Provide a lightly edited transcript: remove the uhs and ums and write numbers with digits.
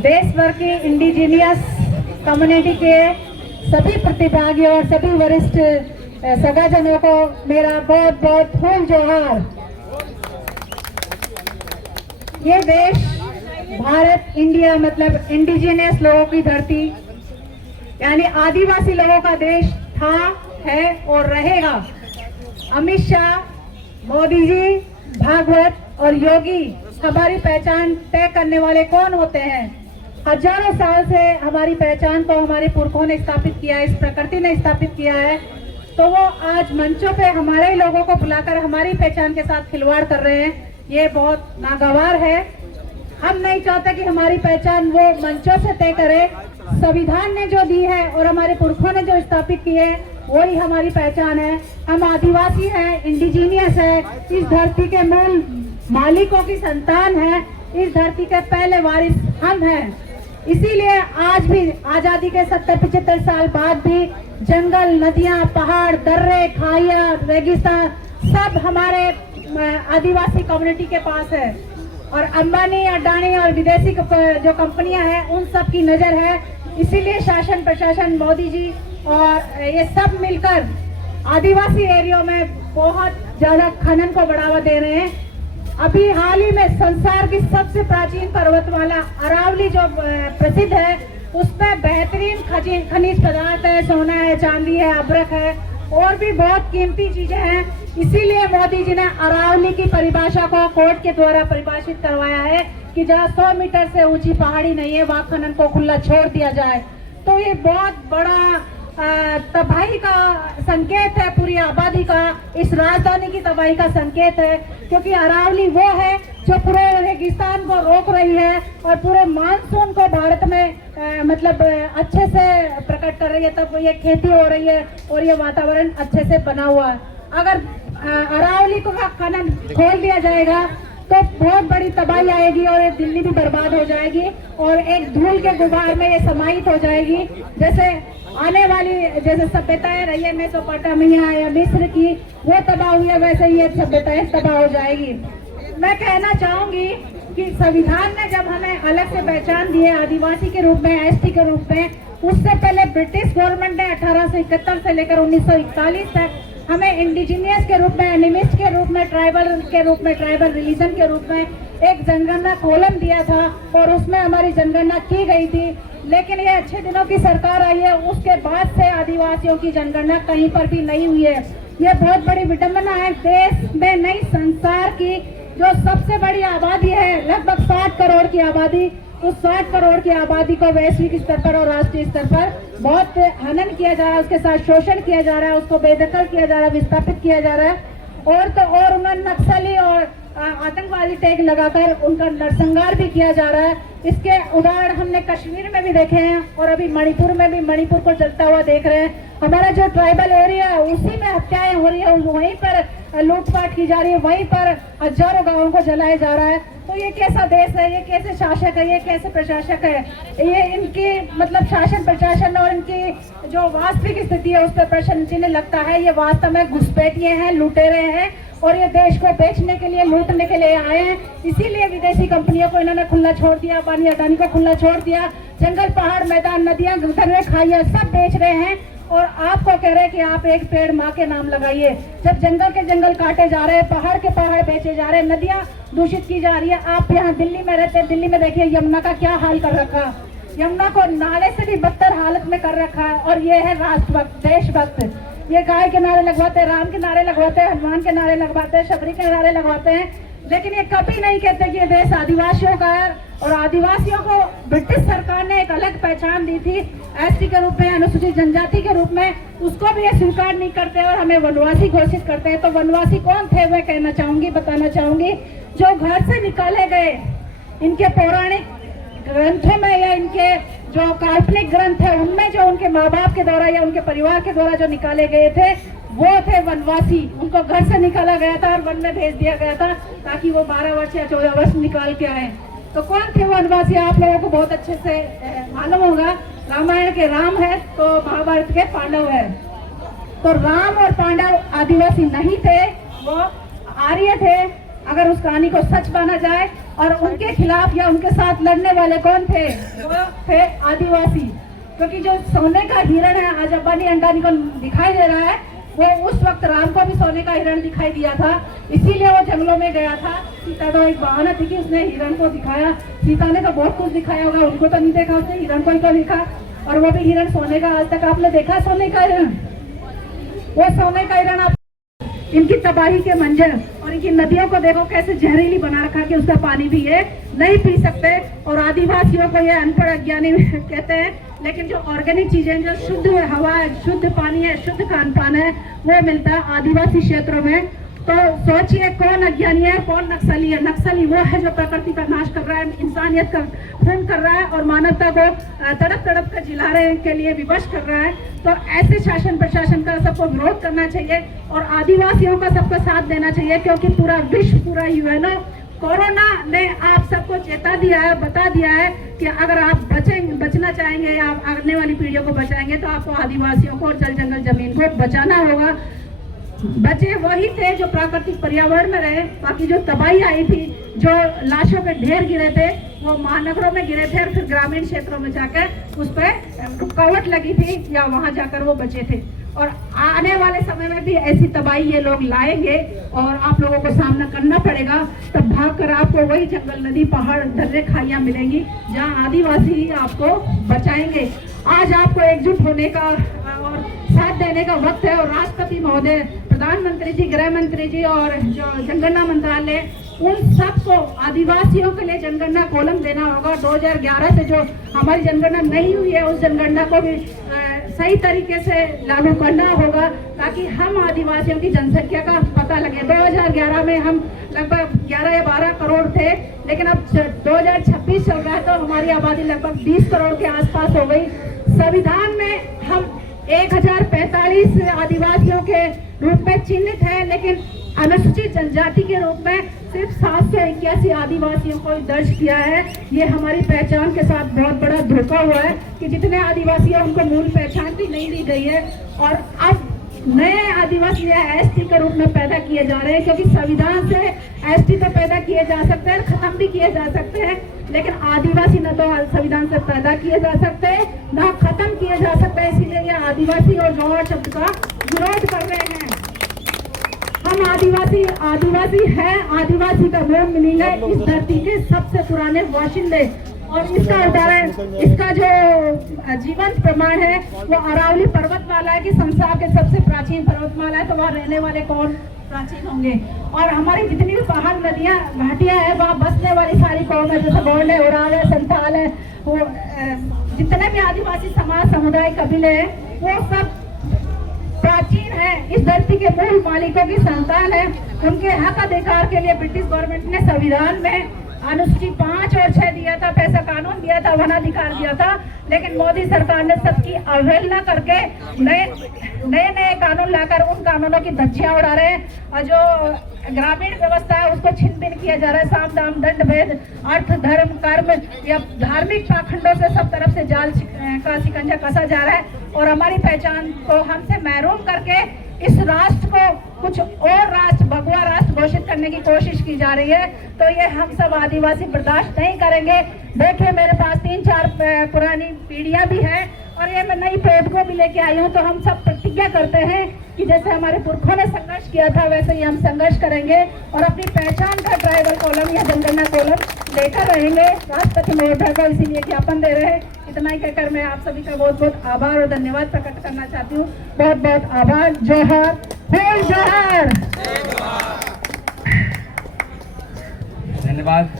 देश भर की इंडिजिनियस कम्युनिटी के सभी प्रतिभागियों और सभी वरिष्ठ सगाजनों को मेरा बहुत बहुत फूल जोहार। ये देश भारत इंडिया मतलब इंडिजिनियस लोगों की धरती यानी आदिवासी लोगों का देश था, है और रहेगा। अमित शाह, मोदी जी, भागवत और योगी हमारी पहचान तय करने वाले कौन होते हैं? हजारों साल से हमारी पहचान को हमारे पुरखों ने स्थापित किया है, इस प्रकृति ने स्थापित किया है, तो वो आज मंचों पे हमारे ही लोगों को बुलाकर हमारी पहचान के साथ खिलवाड़ कर रहे हैं। ये बहुत नागवार है। हम नहीं चाहते कि हमारी पहचान वो मंचों से तय करे। संविधान ने जो दी है और हमारे पुरखों ने जो स्थापित की है वही हमारी पहचान है। हम आदिवासी हैं, इंडिजीनियस है, इस धरती के मूल मालिकों की संतान है, इस धरती के पहले वारिस हम हैं। इसीलिए आज भी आजादी के 70-75 साल बाद भी जंगल, नदियां, पहाड़, दर्रे, खाइयां, रेगिस्तान सब हमारे आदिवासी कम्युनिटी के पास है। और अंबानी, अडानी और विदेशी जो कंपनियां हैं उन सब की नजर है। इसीलिए शासन प्रशासन, मोदी जी और ये सब मिलकर आदिवासी एरिया में बहुत ज्यादा खनन को बढ़ावा दे रहे हैं। अभी हाल ही में संसार की सबसे प्राचीन पर्वतमाला अरावली जो प्रसिद्ध है, उसमें बेहतरीन खनिज पदार्थ है, सोना है, चांदी है, अभ्रक है और भी बहुत कीमती चीजें हैं। इसीलिए मोदी जी ने अरावली की परिभाषा को कोर्ट के द्वारा परिभाषित करवाया है कि जहाँ 100 मीटर से ऊंची पहाड़ी नहीं है वहाँ खनन को खुला छोड़ दिया जाए। तो ये बहुत बड़ा तबाही का संकेत है, पूरी आबादी का, इस राजधानी की तबाही का संकेत है, क्योंकि अरावली वो है जो पूरे रेगिस्तान को रोक रही है और पूरे मानसून को भारत में मतलब अच्छे से प्रकट कर रही है। तब ये खेती हो रही है और ये वातावरण अच्छे से बना हुआ है। अगर अरावली को खनन खोल दिया जाएगा तो बहुत बड़ी तबाही आएगी और ये दिल्ली भी बर्बाद हो जाएगी और एक धूल के गुबार में ये समाहित हो जाएगी। जैसे आने वाली जैसे सभ्यताएं रही है मेसोपोटामिया या मिस्र की, वो तबाह हुई है, वैसे ये सभ्यताएं तबाह हो जाएगी। मैं कहना चाहूंगी कि संविधान ने जब हमें अलग से पहचान दी है आदिवासी के रूप में, एसटी के रूप में, उससे पहले ब्रिटिश गवर्नमेंट ने 1871 से लेकर 1941 तक हमें इंडिजिनियस के रूप में, एनिमिस्ट के रूप में, ट्राइबल के रूप में, ट्राइबल रिलीजन के रूप में एक जनगणना कॉलम दिया था और उसमें हमारी जनगणना की गई थी। लेकिन ये अच्छे दिनों की सरकार आई है, उसके बाद से आदिवासियों की जनगणना कहीं पर भी नहीं हुई है। ये बहुत बड़ी विडंबना है। देश में नहीं, संसार की जो सबसे बड़ी आबादी है, लगभग 60 करोड़ की आबादी, उस 60 करोड़ की आबादी को वैश्विक स्तर पर और राष्ट्रीय स्तर पर बहुत हनन किया जा रहा है, उसके साथ शोषण किया जा रहा है, उसको बेदखल किया जा रहा है, विस्थापित किया जा रहा है और तो और उन्हें नक्सली और आतंकवादी टैग लगाकर उनका नरसंहार भी किया जा रहा है। इसके उदाहरण हमने कश्मीर में भी देखे हैं और अभी मणिपुर में भी, मणिपुर को जलता हुआ देख रहे हैं। हमारा जो ट्राइबल एरिया है उसी में हत्याएं हो रही है, वहीं पर लूटपाट की जा रही है, वहीं पर हजारों गांवों को जलाया जा रहा है। तो ये कैसा देश है, ये कैसे शासक है, ये कैसे प्रशासक है? ये इनकी मतलब शासन प्रशासन और इनकी जो वास्तविक स्थिति है उस पर प्रश्न चिन्ह लगता है। ये वास्तव में घुसपैठिए हैं, लुटेरे हैं और ये देश को बेचने के लिए, लूटने के लिए आए हैं। इसीलिए विदेशी कंपनियों को इन्होंने खुला छोड़ दिया, अंबानी अडानी को खुला छोड़ दिया, जंगल, पहाड़, मैदान, नदियां, दर्रे, खाइयां सब बेच रहे हैं और आपको कह रहे हैं कि आप एक पेड़ माँ के नाम लगाइए। जब जंगल के जंगल काटे जा रहे हैं, पहाड़ के पहाड़ बेचे जा रहे हैं, नदियां दूषित की जा रही है। आप यहाँ दिल्ली में रहते हैं, दिल्ली में देखिए यमुना का क्या हाल कर रखा, यमुना को नाले से भी बदतर हालत में कर रखा है। और ये है राष्ट्रभक्त, देशभक्त। ये गाय के नारे लगवाते हैं, राम के नारे लगवाते हैं, हनुमान के नारे लगवाते हैं, शबरी के नारे लगवाते हैं, लेकिन ये कभी नहीं कहते कि ये देश आदिवासियों का है। और आदिवासियों को ब्रिटिश सरकार ने एक अलग पहचान दी थी एसटी के रूप में, अनुसूचित जनजाति के रूप में, उसको भी ये स्वीकार नहीं करते और हमें वनवासी घोषित करते हैं। तो वनवासी कौन थे मैं कहना चाहूंगी, बताना चाहूंगी, जो घर से निकाले गए, इनके पौराणिक ग्रंथों में या इनके जो काल्पनिक ग्रंथ है उनमें जो उनके माँ बाप के द्वारा या उनके परिवार के द्वारा जो निकाले गए थे वो थे वनवासी। उनको घर से निकाला गया था और वन में भेज दिया गया था ताकि वो 12 वर्ष या 14 वर्ष निकाल के आए। तो कौन थे वनवासी? आप लोगों को बहुत अच्छे से मालूम होगा। रामायण के राम है तो महाभारत के पांडव है। तो राम और पांडव आदिवासी नहीं थे, वो आर्य थे। अगर उस कहानी को सच माना जाए। और उनके खिलाफ या उनके साथ लड़ने वाले कौन थे? वो थे आदिवासी। क्योंकि जो सोने का हिरण है आज अंबानी अंडानी को दिखाई दे रहा है, वो उस वक्त राम को भी सोने का हिरण दिखाई दिया था, इसीलिए वो जंगलों में गया था। सीता तो एक बहाना थी कि उसने हिरण को दिखाया। सीता ने तो बहुत कुछ दिखाया होगा, उनको तो नहीं देखा उसने, हिरण को ही तो दिखा। और वो भी हिरण सोने का। आज तक आपने देखा सोने का हिरण? वो सोने का हिरण आप इनकी तबाही के मंजर और इनकी नदियों को देखो कैसे जहरीली बना रखा कि उसका पानी भी ये नहीं पी सकते। और आदिवासियों को ये अनपढ़ अज्ञानी कहते हैं, लेकिन जो ऑर्गेनिक चीजें, जो शुद्ध हवा है, शुद्ध पानी है, शुद्ध खान पान है, वो मिलता है आदिवासी क्षेत्रों में। तो सोचिए कौन अज्ञानी है, कौन नक्सली है? नक्सली वो है जो प्रकृति का नाश कर रहा है, इंसानियत का खून कर रहा है और मानवता को तड़प तड़प कर जिलाने के लिए विवश कर रहा है। तो ऐसे शासन प्रशासन का सबको विरोध करना चाहिए और आदिवासियों का सबको साथ देना चाहिए, क्योंकि पूरा विश्व, पूरा यूएनओ कोरोना ने आप सबको चेता दिया है, बता दिया है कि अगर आप बचना चाहेंगे या आप आने वाली पीढ़ियों को बचाएंगे तो आपको आदिवासियों को और जल जंगल जमीन को बचाना होगा। बचे वही थे जो प्राकृतिक पर्यावरण में रहे, बाकी जो तबाही आई थी, जो लाशों के ढेर गिरे थे, वो महानगरों में गिरे थे और फिर ग्रामीण क्षेत्रों में जाकर उस पर रुकावट लगी थी या वहां जाकर वो बचे थे। और आने वाले समय में भी ऐसी तबाही ये लोग लाएंगे और आप लोगों को सामना करना पड़ेगा। तब भागकर आपको वही जंगल, नदी, पहाड़, दर्रे, खाइयां मिलेंगी जहां आदिवासी ही आपको बचाएंगे। आज आपको एकजुट होने का और साथ देने का वक्त है। और राष्ट्रपति महोदय, प्रधानमंत्री जी, गृह मंत्री जी और जो जनगणना मंत्रालय, उन सबको आदिवासियों के लिए जनगणना कॉलम देना होगा। 2011 से जो हमारी जनगणना नहीं हुई है, उस जनगणना को भी सही तरीके से लागू करना होगा ताकि हम आदिवासियों की जनसंख्या का पता लगे। 2011 में हम लगभग 11 या 12 करोड़ थे, लेकिन अब 2026 चल रहा है तो हमारी आबादी लगभग 20 करोड़ के आसपास हो गई। संविधान में हम 1045 आदिवासियों के रूप में चिन्हित है, लेकिन अनुसूचित जनजाति के रूप में सिर्फ 781 आदिवासियों को दर्ज किया है। ये हमारी पहचान के साथ बहुत बड़ा धोखा हुआ है कि जितने आदिवासी हैं उनको मूल पहचान भी नहीं दी गई है। और अब नए आदिवासी एसटी के रूप में पैदा किए जा रहे हैं, क्योंकि संविधान से एसटी तो पैदा किए जा सकते हैं, खत्म भी किए जा सकते हैं, लेकिन आदिवासी न तो संविधान से पैदा किए जा सकते हैं न खत्म किए जा सकते हैं। इसीलिए ये आदिवासी और गौड़ शब्द का विरोध कर रहे हैं। हम आदिवासी है, आदिवासी का मूल मीनिंग है इस धरती के सबसे पुराने बाशिंदे। और इसका उदाहरण, इसका जो जीवंत प्रमाण है वो अरावली पर्वतमाला है कि संसार के सबसे प्राचीन पर्वतमाला है। तो वहाँ रहने वाले कौन प्राचीन होंगे? और हमारी जितनी भी पहाड़, नदियाँ, घाटियाँ है, वहाँ बसने वाली सारी कौम है, जैसे गोंड है, उराव है, संथाल है, वो जितने भी आदिवासी समाज, समुदाय, कबीले हैं, वो सब प्राचीन है, इस धरती के मूल मालिकों की संतान है। उनके हक अधिकार के लिए ब्रिटिश गवर्नमेंट ने संविधान में अनुसूची 5 और 6 दिया था, पैसा कानून दिया था, वनाधिकार दिया था, लेकिन मोदी सरकार ने सबकी अवहेलना करके नए कानून लाकर उन कानूनों की धज्जियां उड़ा रहे हैं। और जो ग्रामीण व्यवस्था है उसको छिन भिन किया जा रहा है। साम दाम दंड भेद, अर्थ, धर्म, कर्म या धार्मिक पाखंडों से सब तरफ से जाल का शिकंजा कसा जा रहा है और हमारी पहचान को हमसे महरूम करके इस राष्ट्र को कुछ और राष्ट्र, भगवा राष्ट्र घोषित करने की कोशिश की जा रही है। तो ये हम सब आदिवासी बर्दाश्त नहीं करेंगे। देखिए मेरे पास 3-4 पुरानी पीढ़ियां भी हैं और ये मैं नई पौध को भी लेके आई हूँ। तो हम सब प्रतिज्ञा करते हैं कि जैसे हमारे पुरखों ने संघर्ष किया था वैसे ही हम संघर्ष करेंगे और अपनी पहचान का ट्राइबल कॉलम या जनगणना कॉलम लेकर रहेंगे। राष्ट्रपति महोदय को इसीलिए ज्ञापन दे रहे हैं। इतना ही कहकर मैं आप सभी का बहुत बहुत आभार और धन्यवाद प्रकट करना चाहती हूँ। बहुत बहुत आभार। जोहार, जोहार। धन्यवाद।